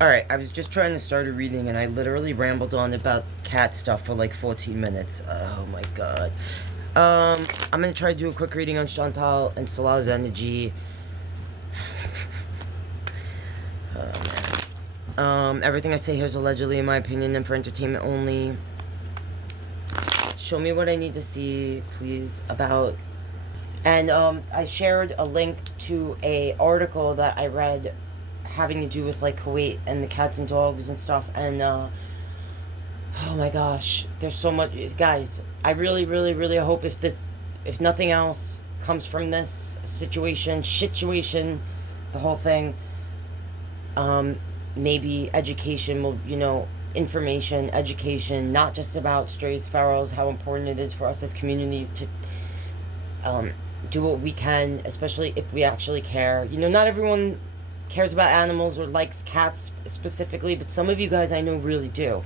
Alright, I was just trying to start a reading and I literally rambled on about cat stuff for like 14 minutes. Oh my god. I'm gonna try to do a quick reading on Chantal and Salah's energy. Oh man. Everything I say here is allegedly in my opinion and for entertainment only. Show me what I need to see, please, about... And, I shared a link to a article that I read having to do with, like, Kuwait and the cats and dogs and stuff, and, oh my gosh, there's so much... Guys, I really, really, really hope if nothing else comes from this shituation, the whole thing, maybe education will, information, education, not just about strays, ferals, how important it is for us as communities to, do what we can, especially if we actually care. Not everyone cares about animals or likes cats specifically, but some of you guys I know really do.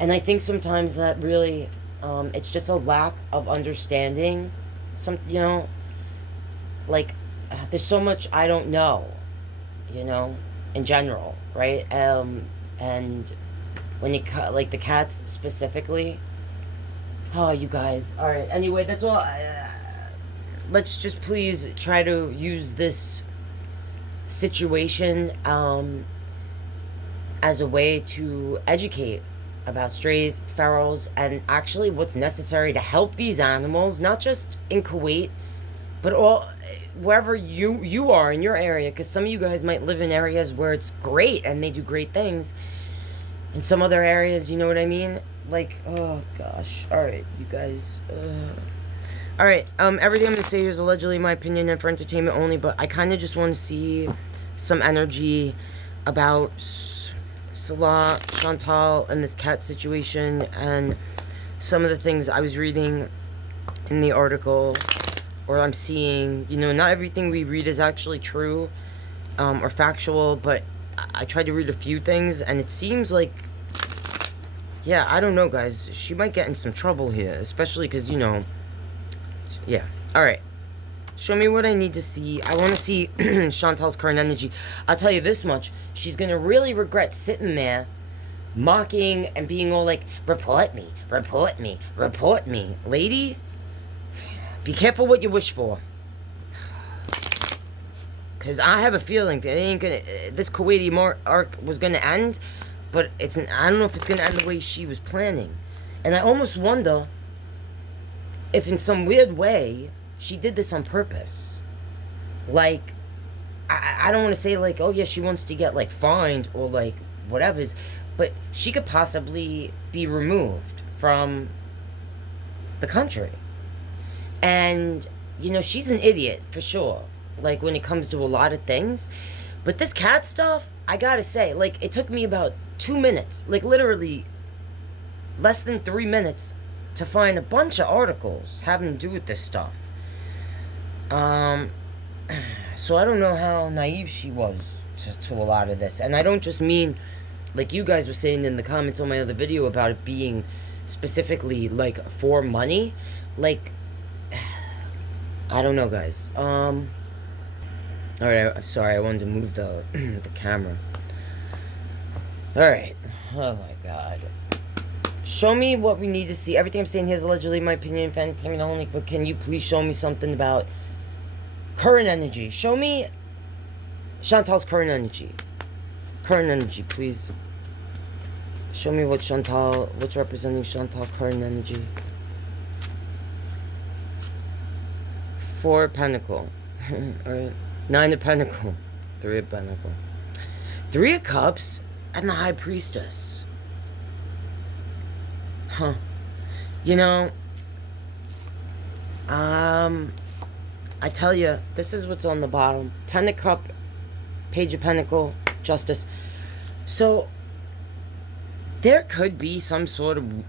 And I think sometimes that really, it's just a lack of understanding. Like, there's so much I don't know, in general, right? And when you cut, like, the cats specifically, oh, you guys, all right, anyway, that's all. Let's just please try to use this situation as a way to educate about strays, ferals, and actually what's necessary to help these animals, not just in Kuwait, but all wherever you are in your area, because some of you guys might live in areas where it's great and they do great things. In some other areas, you know what I mean? Like, oh gosh, all right, you guys. All right, everything I'm gonna say here is allegedly my opinion and for entertainment only, but I kind of just want to see some energy about Salah, Chantal, and this cat situation, and some of the things I was reading in the article, or I'm seeing. Not everything we read is actually true, or factual, but I tried to read a few things, and it seems like, yeah, I don't know, guys, she might get in some trouble here, especially because, yeah. Alright. Show me what I need to see. I want to see Chantal's current energy. I'll tell you this much. She's going to really regret sitting there mocking and being all like, report me, report me, report me. Lady, be careful what you wish for. Because I have a feeling that this Kuwaiti arc was going to end, but I don't know if it's going to end the way she was planning. And I almost wonder if in some weird way she did this on purpose. Like, I don't want to say like, oh yeah, she wants to get like fined or like whatever's, but she could possibly be removed from the country. And, she's an idiot for sure, like when it comes to a lot of things. But this cat stuff, I gotta say, like, it took me about 2 minutes, like literally less than 3 minutes, to find a bunch of articles having to do with this stuff. So I don't know how naive she was to a lot of this. And I don't just mean, like you guys were saying in the comments on my other video about it being specifically, like, for money. Like, I don't know, guys. Alright, sorry, I wanted to move the the camera. Alright. Oh my god. Show me what we need to see. Everything I'm saying here is allegedly my opinion, fan entertainment only, but can you please show me something about current energy? Show me Chantal's current energy. Current energy, please. Show me what's representing Chantal current energy. 4 of Pentacle. Alright. 9 of Pentacle. 3 of Pentacle. 3 of Cups and the High Priestess. Huh. I tell you, this is what's on the bottom. 10 of Cup, Page of Pentacle, Justice. So, there could be some sort of...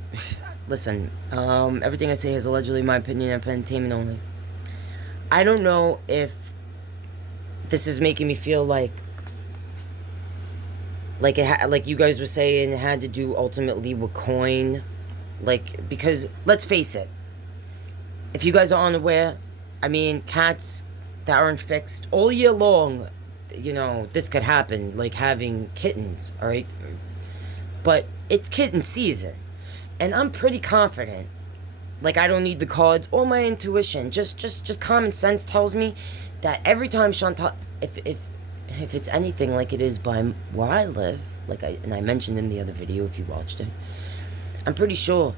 Listen, everything I say is allegedly my opinion and for entertainment only. I don't know if this is making me feel like like you guys were saying, it had to do ultimately with coin. Like, because, let's face it, if you guys are unaware, I mean, cats that aren't fixed all year long, you know, this could happen, like having kittens, all right? But it's kitten season. And I'm pretty confident. Like, I don't need the cards or my intuition. Just common sense tells me that every time Chantal, if it's anything like it is by where I live, like I mentioned in the other video if you watched it, I'm pretty sure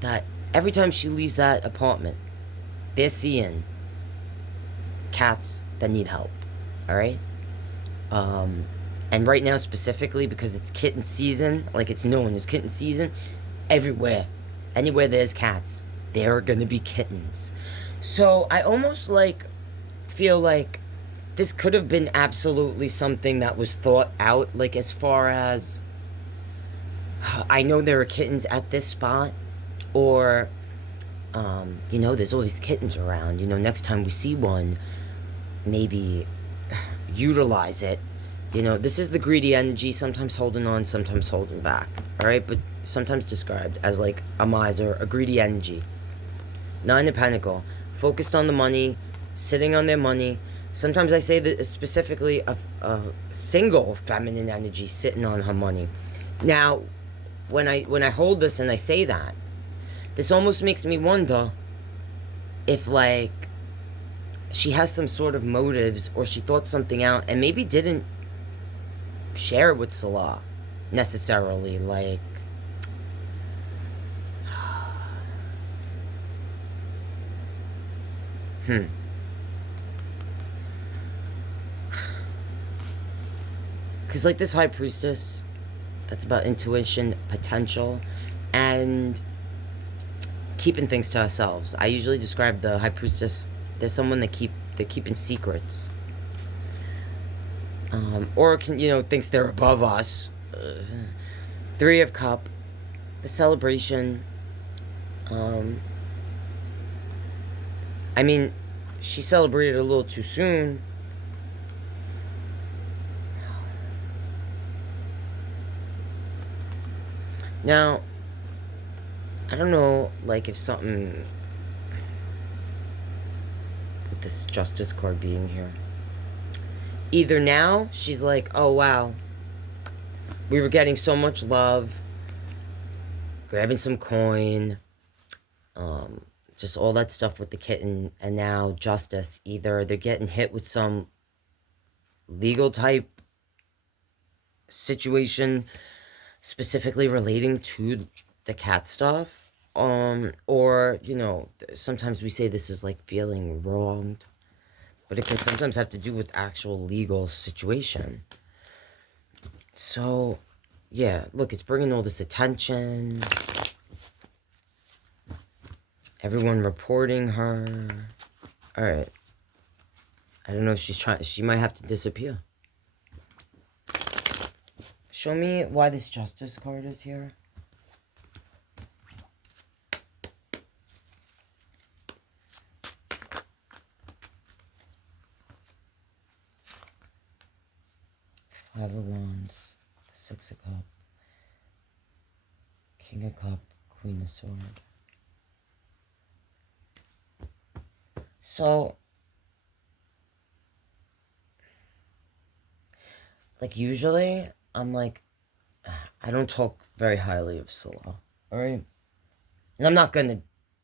that every time she leaves that apartment, they're seeing cats that need help. All right. And right now specifically because it's kitten season, like it's known as kitten season, everywhere, anywhere there's cats, there are gonna be kittens. So I almost like feel like this could have been absolutely something that was thought out, like as far as I know there are kittens at this spot, or you know, there's all these kittens around, you know, next time we see one, maybe utilize it. You know, this is the greedy energy, sometimes holding on, sometimes holding back, all right? But sometimes described as like a miser, a greedy energy. Nine of Pentacle, focused on the money, sitting on their money. Sometimes I say that specifically a single feminine energy sitting on her money. Now, when I hold this and I say that, this almost makes me wonder if, like, she has some sort of motives, or she thought something out and maybe didn't share it with Salah necessarily, like because like this High Priestess, that's about intuition, potential, and keeping things to ourselves. I usually describe the High Priestess, there's someone they're keeping secrets. Or can, you know, thinks they're above us. Three of Cup, the celebration. I mean, she celebrated a little too soon. Now, I don't know, like, if something with this Justice card being here. Either now, she's like, oh, wow, we were getting so much love, grabbing some coin, just all that stuff with the kitten, and now Justice. Either they're getting hit with some legal type situation, specifically relating to the cat stuff, or, you know, sometimes we say this is like feeling wronged, but it can sometimes have to do with actual legal situation. So, yeah, look, it's bringing all this attention. Everyone reporting her. Alright. I don't know if she's trying, she might have to disappear. Show me why this Justice card is here. Five of Wands, the Six of Cups, King of Cups, Queen of Swords. So, like, usually, I'm like, I don't talk very highly of Salah, alright? And I'm not gonna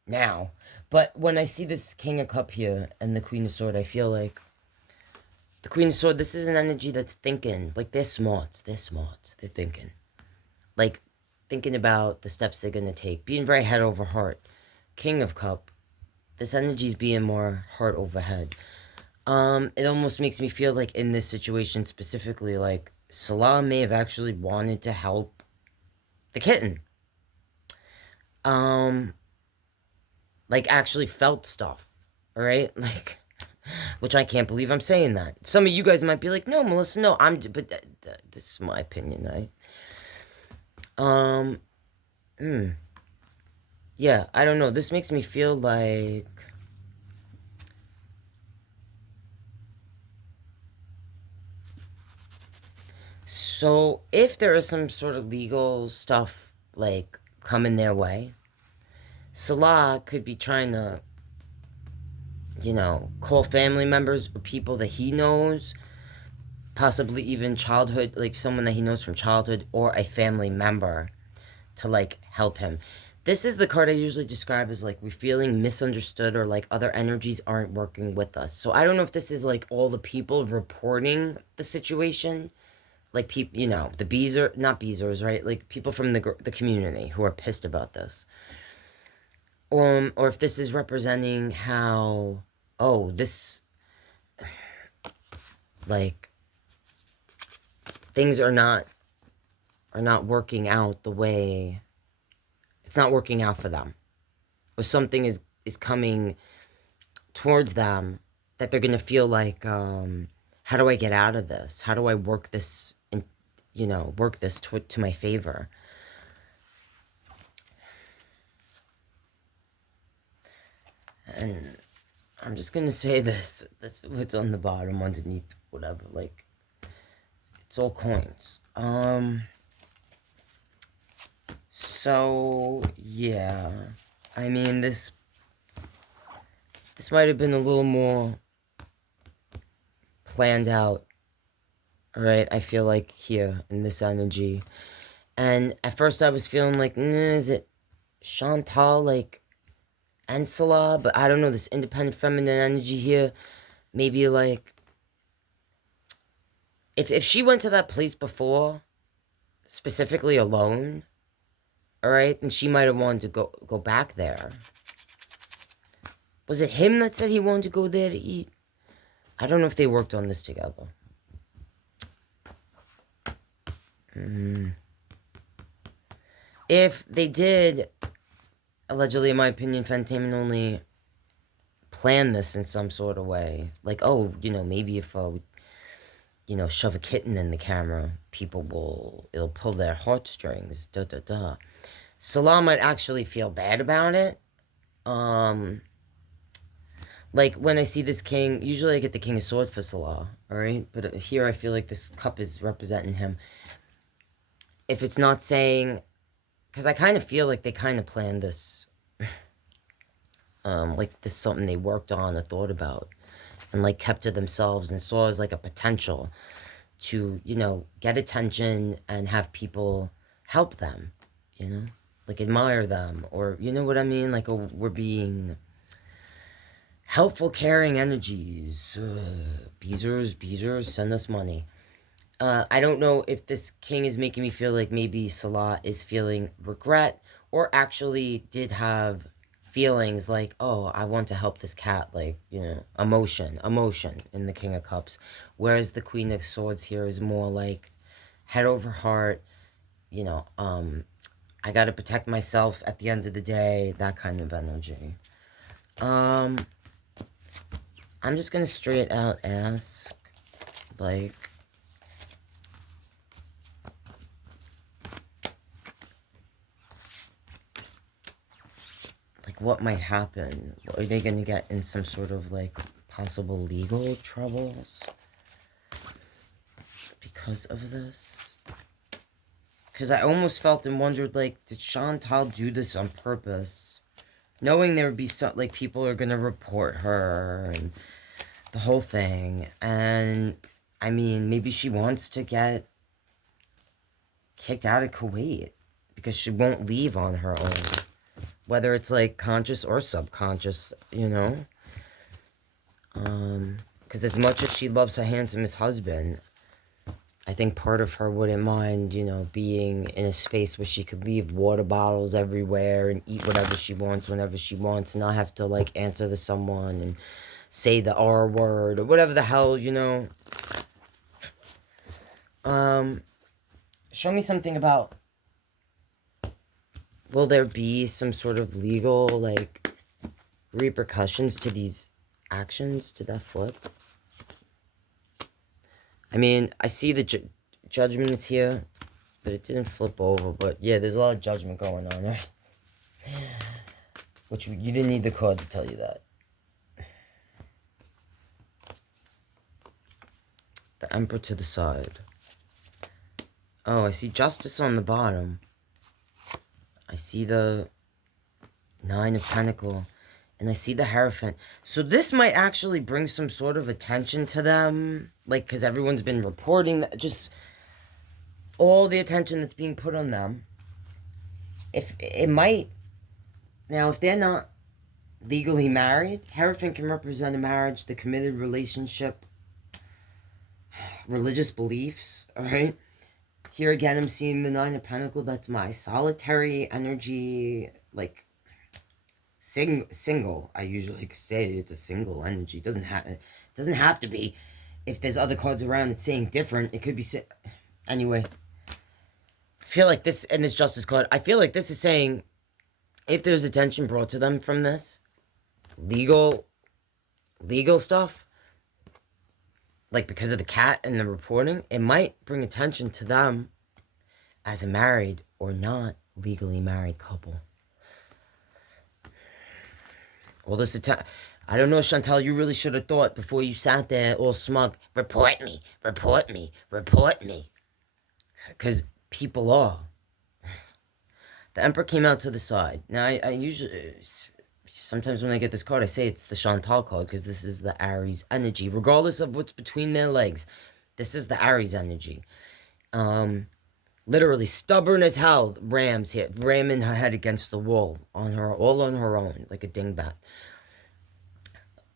now, but when I see this King of Cups here and the Queen of Swords, I feel like the Queen of Swords, this is an energy that's thinking, like, they're smart, they're thinking. Like, thinking about the steps they're gonna take, being very head over heart. King of Cups, this energy's being more heart over head. It almost makes me feel like in this situation specifically, like, Salah may have actually wanted to help the kitten. Like, actually felt stuff, alright? Like, which I can't believe I'm saying that. Some of you guys might be like, no, Melissa, no, but this is my opinion, right? Yeah, I don't know. This makes me feel like so if there is some sort of legal stuff like coming their way, Salah could be trying to, you know, call family members or people that he knows possibly even childhood, like someone that he knows from childhood or a family member to like help him. This is the card I usually describe as like we're feeling misunderstood or like other energies aren't working with us. So I don't know if this is like all the people reporting the situation, like people, you know, the beezer, not beezers, right? Like people from the community who are pissed about this. Or if this is representing how, oh, this, like, things are not working out the way, it's not working out for them. Or something is coming towards them that they're going to feel like, how do I get out of this? How do I work this, and you know, work this to my favor? And I'm just going to say this. That's what's on the bottom, underneath, whatever. Like, it's all coins. So, yeah. I mean, this might have been a little more planned out. Alright, I feel like here, in this energy. And at first I was feeling like, is it Chantal, like, and Salah? But I don't know, this independent feminine energy here. Maybe, like, if she went to that place before, specifically alone, alright, then she might have wanted to go back there. Was it him that said he wanted to go there to eat? I don't know if they worked on this together. If they did, allegedly, in my opinion, Fantamen only planned this in some sort of way. Like, oh, you know, maybe if, you know, shove a kitten in the camera, it'll pull their heartstrings, Salah might actually feel bad about it. Like, when I see this king, usually I get the King of Swords for Salah, alright? But here I feel like this cup is representing him. If it's not saying, because I kind of feel like they kind of planned this, like this is something they worked on or thought about, and like kept to themselves and saw as like a potential to, you know, get attention and have people help them, you know, like admire them, or you know what I mean, like, oh, we're being helpful, caring energies. Beezers, send us money. I don't know if this king is making me feel like maybe Salah is feeling regret, or actually did have feelings like, oh, I want to help this cat, like, you know, emotion in the King of Cups. Whereas the Queen of Swords here is more like head over heart, you know, I gotta protect myself at the end of the day, that kind of energy. I'm just gonna straight out ask, like, what might happen? Are they gonna get in some sort of, like, possible legal troubles because of this? Because I almost felt and wondered, like, did Chantal do this on purpose? Knowing there would be some, like, people are gonna report her and the whole thing. And, I mean, maybe she wants to get kicked out of Kuwait because she won't leave on her own. Whether it's, like, conscious or subconscious, you know? Because as much as she loves her handsomest husband, I think part of her wouldn't mind, you know, being in a space where she could leave water bottles everywhere and eat whatever she wants whenever she wants, and not have to, like, answer to someone and say the R word or whatever the hell, you know? Show me something about... Will there be some sort of legal, like, repercussions to these actions, to that flip? I mean, I see the judgment is here, but it didn't flip over. But, yeah, there's a lot of judgment going on, right? Which, you didn't need the card to tell you that. The Emperor to the side. Oh, I see Justice on the bottom. I see the Nine of Pentacles, and I see the Hierophant. So this might actually bring some sort of attention to them. like, because everyone's been reporting that, just all the attention that's being put on them. If it might, now, if they're not legally married, Hierophant can represent a marriage, the committed relationship, religious beliefs, all right? Here again, I'm seeing the Nine of Pentacles. That's my solitary energy, like, single. I usually say it's a single energy. It doesn't have to be. If there's other cards around it's saying different, it could be... Anyway, I feel like this, and this Justice card, I feel like this is saying, if there's attention brought to them from this, legal stuff, like because of the cat and the reporting, it might bring attention to them as a married or not legally married couple. All this I don't know, Chantal, you really should have thought before you sat there all smug, report me, report me, report me. Because people are. The Emperor came out to the side. Now, I usually... Sometimes when I get this card, I say it's the Chantal card, because this is the Aries energy. Regardless of what's between their legs, this is the Aries energy. Literally stubborn as hell, rams hit, ramming her head against the wall, all on her own, like a dingbat.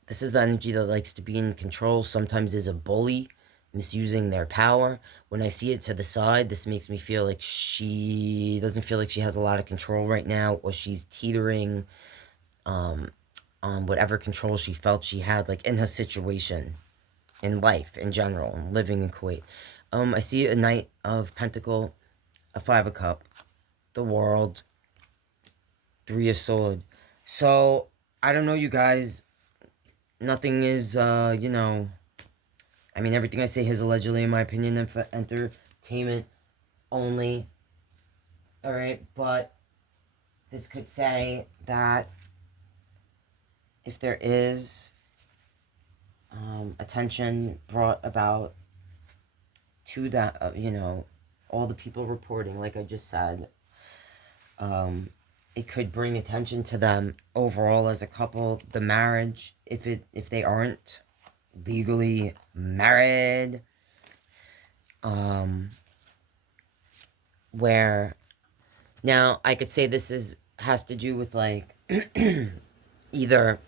This is the energy that likes to be in control. Sometimes is a bully, misusing their power. When I see it to the side, this makes me feel like she doesn't feel like she has a lot of control right now, or she's teetering on whatever control she felt she had, like in her situation, in life, in general, living in Kuwait. I see a Knight of Pentacle, a Five of Cup, the World, Three of Sword. So, I don't know, you guys. Nothing is, you know... I mean, everything I say is allegedly, in my opinion, and for entertainment only. Alright, but this could say that if there is attention brought about to that, you know, all the people reporting, like I just said, it could bring attention to them overall as a couple, the marriage, if they aren't legally married, where now I could say this has to do with like either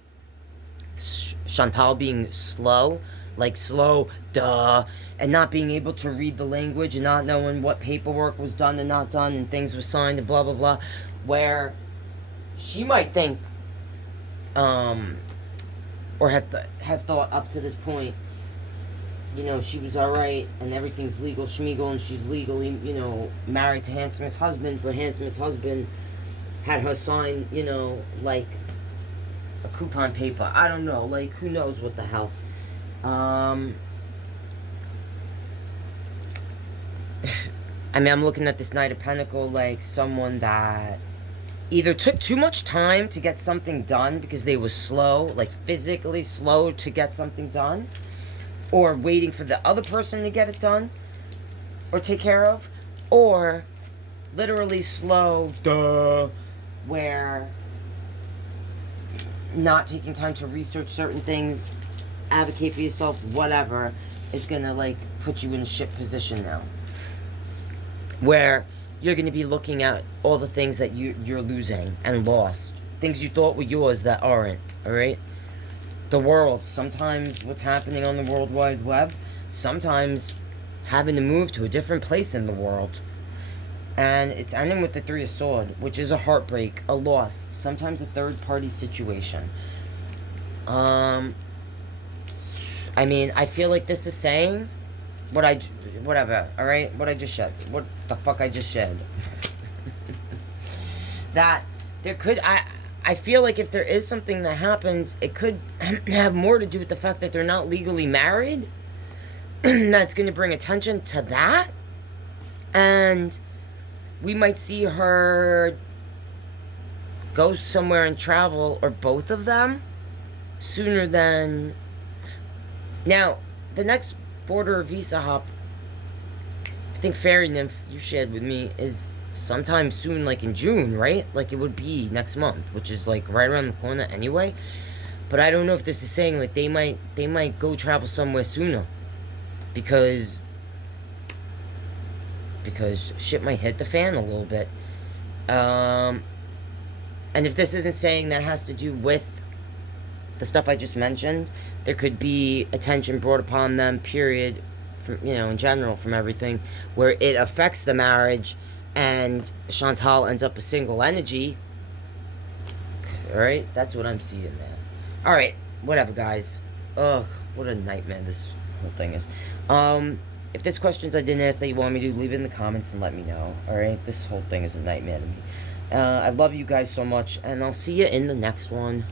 Chantal being slow, like slow, duh, and not being able to read the language and not knowing what paperwork was done and not done and things were signed and blah blah blah, where she might think or have thought up to this point, you know, she was alright and everything's legal schmeagle and she's legally, you know, married to handsomest husband, but handsomest husband had her sign, you know, like a coupon paper. I don't know, like who knows what the hell. I mean, I'm looking at this Knight of Pentacles like someone that either took too much time to get something done because they were slow, like physically slow to get something done, or waiting for the other person to get it done or take care of, or literally slow, duh, where not taking time to research certain things, advocate for yourself, whatever, is gonna like put you in a shit position now, where you're going to be looking at all the things that you're losing and lost. Things you thought were yours that aren't, alright? The world. Sometimes what's happening on the World Wide Web. Sometimes having to move to a different place in the world. And it's ending with the Three of Swords, which is a heartbreak, a loss. Sometimes a third-party situation. I mean, I feel like this is saying... whatever, alright? What I just said. What the fuck I just said. That there could, I feel like if there is something that happens, it could have more to do with the fact that they're not legally married. That's going to bring attention to that. And we might see her go somewhere and travel, or both of them, sooner than... Now, the next border visa hop, I think Fairy Nymph you shared with me, is sometime soon, like in June, right? Like it would be next month, which is like right around the corner anyway. But I don't know if this is saying like they might go travel somewhere sooner. because shit might hit the fan a little bit. And if this isn't saying that has to do with the stuff I just mentioned, there could be attention brought upon them, period, from, in general, from everything, where it affects the marriage, and Chantal ends up a single energy. Alright, that's what I'm seeing there. Alright, whatever, guys. Ugh, what a nightmare this whole thing is. If there's questions I didn't ask that you want me to, leave it in the comments and let me know. Alright, this whole thing is a nightmare to me. I love you guys so much, and I'll see you in the next one.